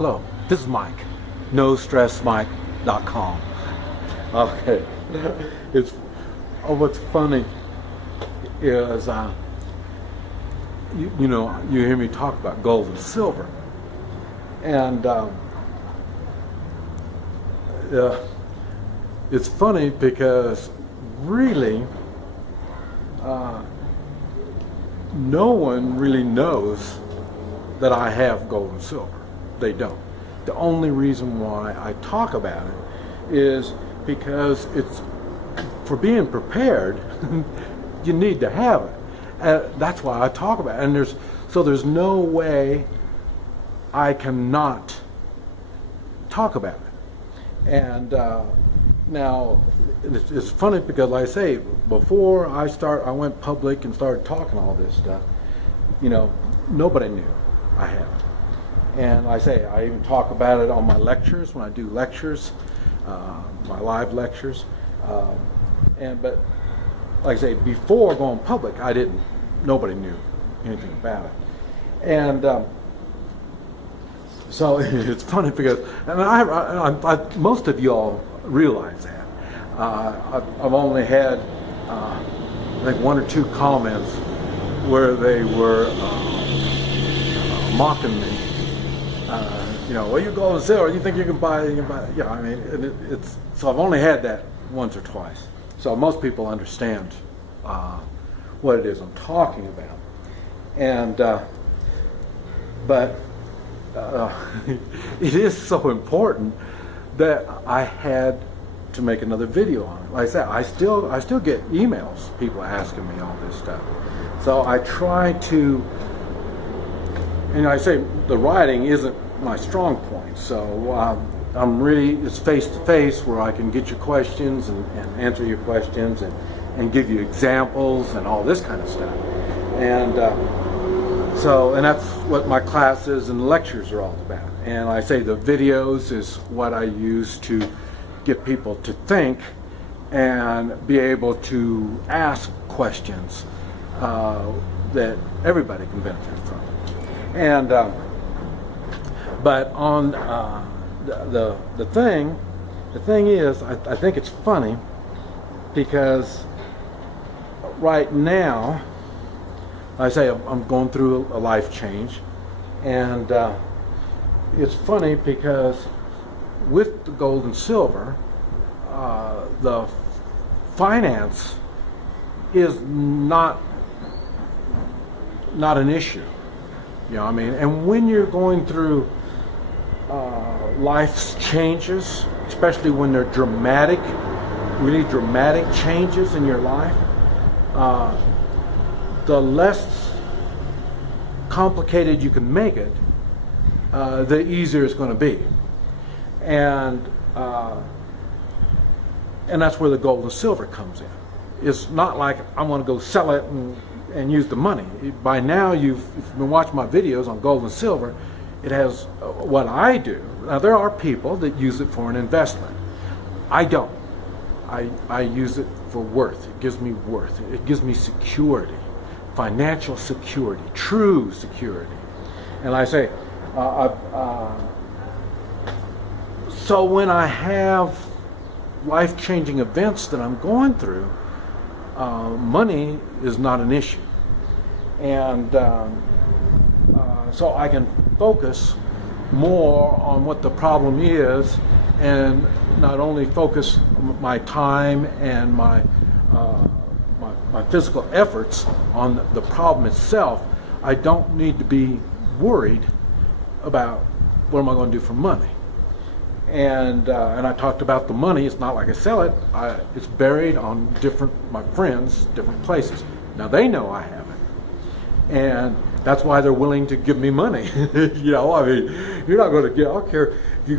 Hello, this is Mike, NoStressMike.com. Okay, what's funny is, you hear me talk about gold and silver, and it's funny because really no one really knows that I have gold and silver. They don't. The only reason why I talk about it is because it's for being prepared. You need to have it. That's why I talk about it. And there's no way I cannot talk about it. And now it's funny because, like I say, before I went public and started talking all this stuff, nobody knew I had it. And I even talk about it on my lectures when I do lectures, my live lectures. But like I say, before going public, nobody knew anything about it. And so it's funny because, and I most of you all realize that. I've only had, I think, one or two comments where they were mocking me. Well, you gold and silver, you think you can buy it? So I've only had that once or twice. So most people understand what it is I'm talking about. And, but it is so important that I had to make another video on it. Like I said, I still get emails, people asking me all this stuff. So I try to, and I say the writing isn't my strong point, so it's face to face where I can get your questions and answer your questions and give you examples and all this kind of stuff. And and that's what my classes and lectures are all about. And I say the videos is what I use to get people to think and be able to ask questions that everybody can benefit from. And but on the thing is, I think it's funny because right now, I say I'm going through a life change, and it's funny because with the gold and silver, the finance is not an issue. And when you're going through life's changes, especially when they're really dramatic changes in your life, the less complicated you can make it, the easier it's going to be. And that's where the gold and silver comes in. It's not like I want to go sell it and use the money. By now, if you've been watching my videos on gold and silver, it has what I do. Now, there are people that use it for an investment. I don't. I use it for worth. It gives me worth. It gives me security, financial security, true security. And I say, so when I have life-changing events that I'm going through, money is not an issue. And so I can focus more on what the problem is, and not only focus my time and my physical efforts on the problem itself. I don't need to be worried about what am I going to do for money. And I talked about the money. It's not like I sell it. It's buried on my friends, different places. Now they know I have it, and that's why they're willing to give me money. You're not going to get. I don't care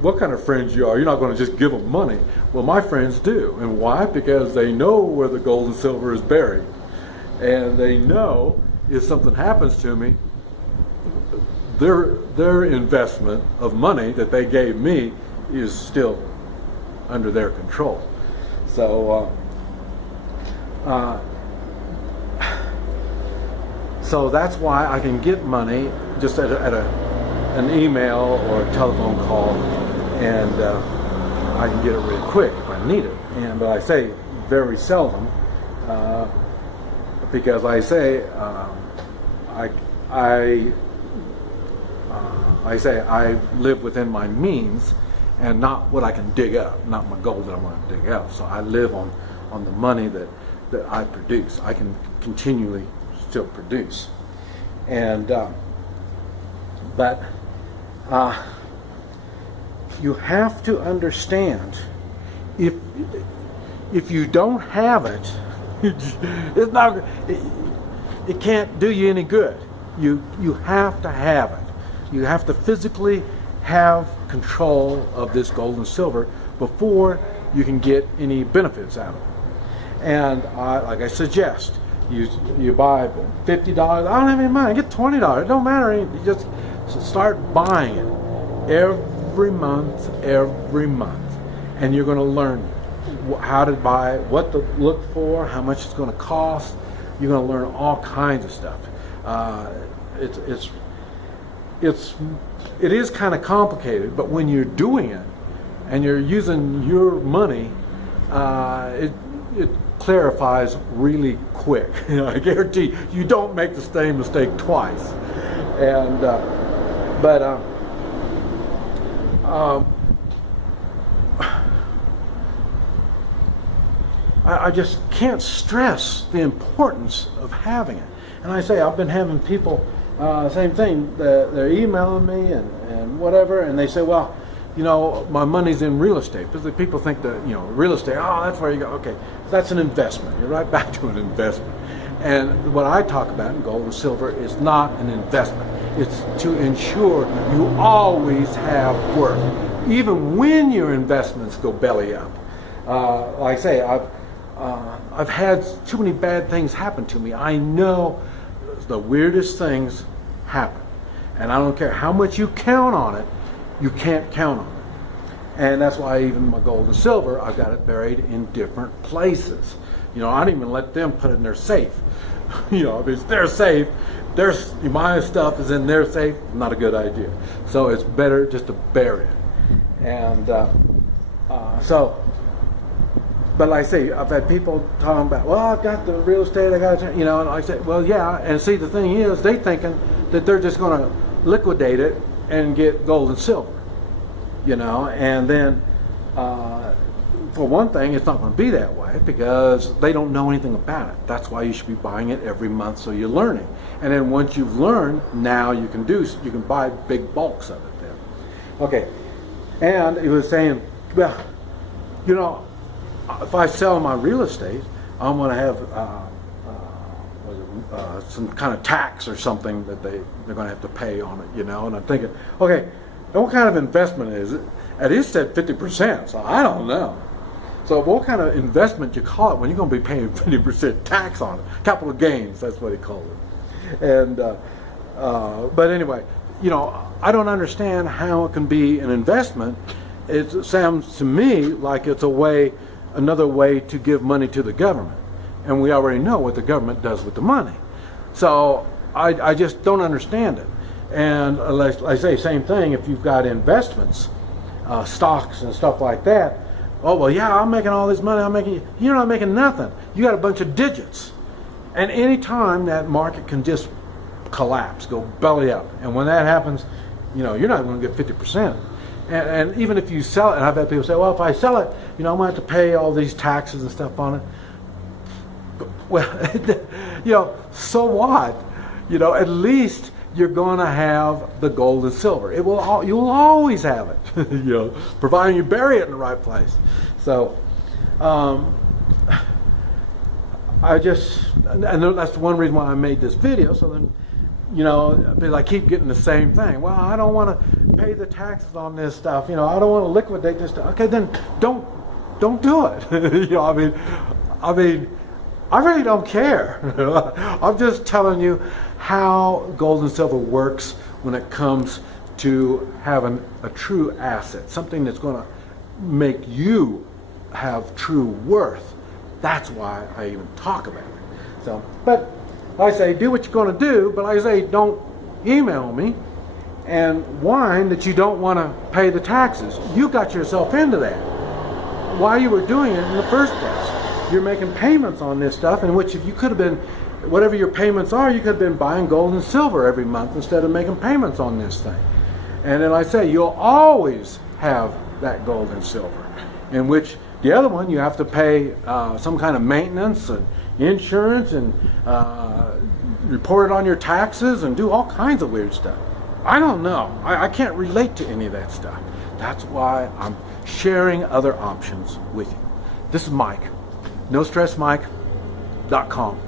what kind of friends you are. You're not going to just give them money. Well, my friends do, and why? Because they know where the gold and silver is buried, and they know if something happens to me, their investment of money that they gave me is still under their control. So So that's why I can get money just at a an email or a telephone call, and I can get it really quick if I need it. But I say very seldom, because I say I live within my means, and not what I can dig up, not my gold that I want to dig up. So I live on the money that I produce. I can continually still produce. But you have to understand, if you don't have it, it can't do you any good. You have to have it. You have to physically have control of this gold and silver before you can get any benefits out of it. And like I suggest, you buy $50. I don't have any money. Get $20. It don't matter. You just start buying it every month, and you're going to learn how to buy it, what to look for, how much it's going to cost. You're going to learn all kinds of stuff. It is kind of complicated, but when you're doing it and you're using your money, it clarifies really quick. I guarantee you don't make the same mistake twice. I just can't stress the importance of having it. And I say, I've been having people, same thing, they're emailing me and whatever, and they say, well, my money's in real estate. Because people think that, real estate, oh, that's where you go. Okay, that's an investment. You're right back to an investment. And what I talk about in gold and silver is not an investment. It's to ensure you always have worth, even when your investments go belly up. Like I say, I've had too many bad things happen to me. I know the weirdest things happen. And I don't care how much you count on it, you can't count on it. And that's why even my gold and silver, I've got it buried in different places. I don't even let them put it in their safe. If it's their safe, my stuff is in their safe, not a good idea. So it's better just to bury it. And but like I say, I've had people talking about, well, I've got the real estate, I got it, and I say, well, yeah, and see, the thing is, they thinking that they're just going to liquidate it and get gold and silver, and then, for one thing, it's not going to be that way because they don't know anything about it. That's why you should be buying it every month, so you're learning. And then once you've learned, now you can buy big bulks of it then. Okay, and he was saying, well, if I sell my real estate, I'm going to have some kind of tax or something that they're going to have to pay on it, And I'm thinking, okay, and what kind of investment is it? And he said 50%, so I don't know. So what kind of investment you call it when you're going to be paying 50% tax on it? Capital gains, that's what he called it. And but anyway, I don't understand how it can be an investment. It sounds to me like it's another way to give money to the government. And we already know what the government does with the money. So I just don't understand it. And like I say, same thing if you've got investments, stocks and stuff like that. Oh, well, yeah, I'm making all this money. You're not making nothing. You got a bunch of digits. And any time that market can just collapse, go belly up. And when that happens, you're not going to get 50%. And even if you sell it, and I've had people say, well, if I sell it, I'm going to have to pay all these taxes and stuff on it. Well, so what? At least you're going to have the gold and silver. You'll always have it, providing you bury it in the right place. So, and that's one reason why I made this video. So then, because I keep getting the same thing. Well, I don't want to pay the taxes on this stuff. I don't want to liquidate this stuff. Okay, then don't do it. I mean, I really don't care. I'm just telling you how gold and silver works when it comes to having a true asset, something that's going to make you have true worth. That's why I even talk about it. So, but like I say, do what you're going to do, but like I say, don't email me and whine that you don't want to pay the taxes. You got yourself into that. Why you were doing it in the first place. You're making payments on this stuff, in which if you could have been, whatever your payments are, you could have been buying gold and silver every month instead of making payments on this thing. And then I say, you'll always have that gold and silver, in which the other one you have to pay some kind of maintenance and insurance and report it on your taxes and do all kinds of weird stuff. I don't know. I can't relate to any of that stuff. That's why I'm sharing other options with you. This is Mike, NoStressMike.com.